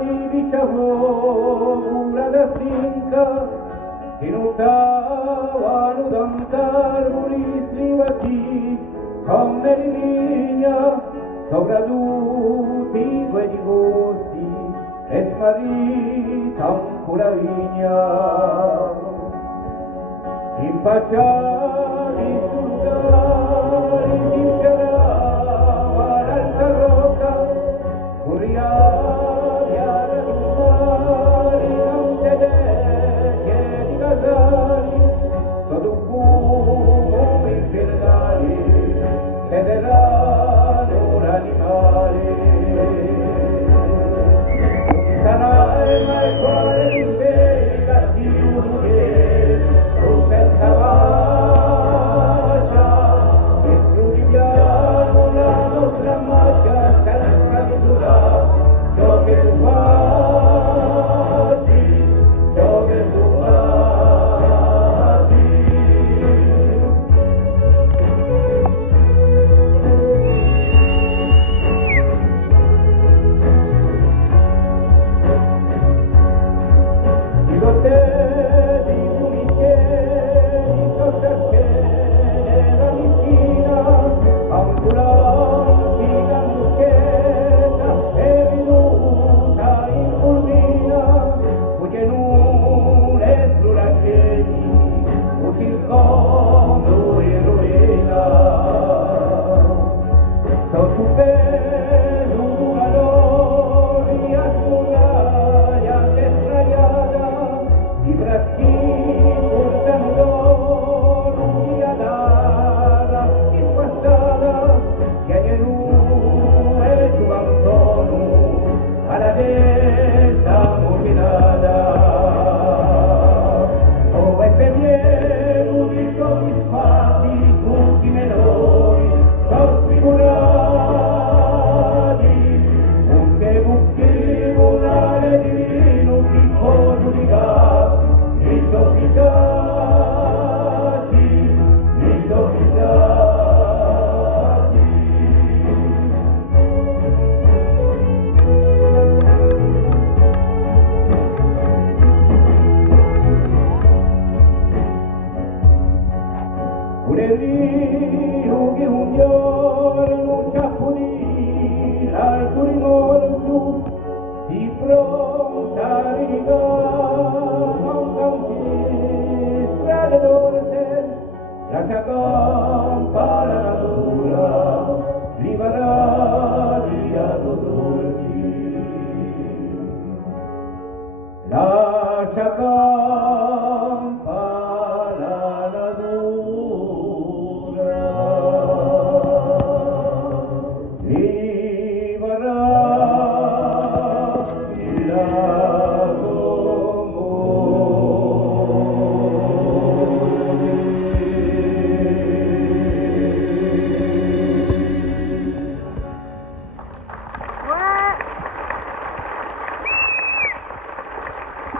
di diciamo da finca che non stavano d'antarboli strivati come linea sopra tutti quei disgusti e smarrita ancora vigna impacciati sul tale si infiorava l'alta rocca corriavi a radunare tante vecchie di casali sotto un fumo infernale lederano l'animale non sarai mai quale di te cattivo senza pace, distruggiamo la nostra macchia senza misura, ciò che tu facci, ciò che tu facci. Dico te, Rio che un giorno ci appurì l'alto rimorso si pronta a ridare a un strade d'orte la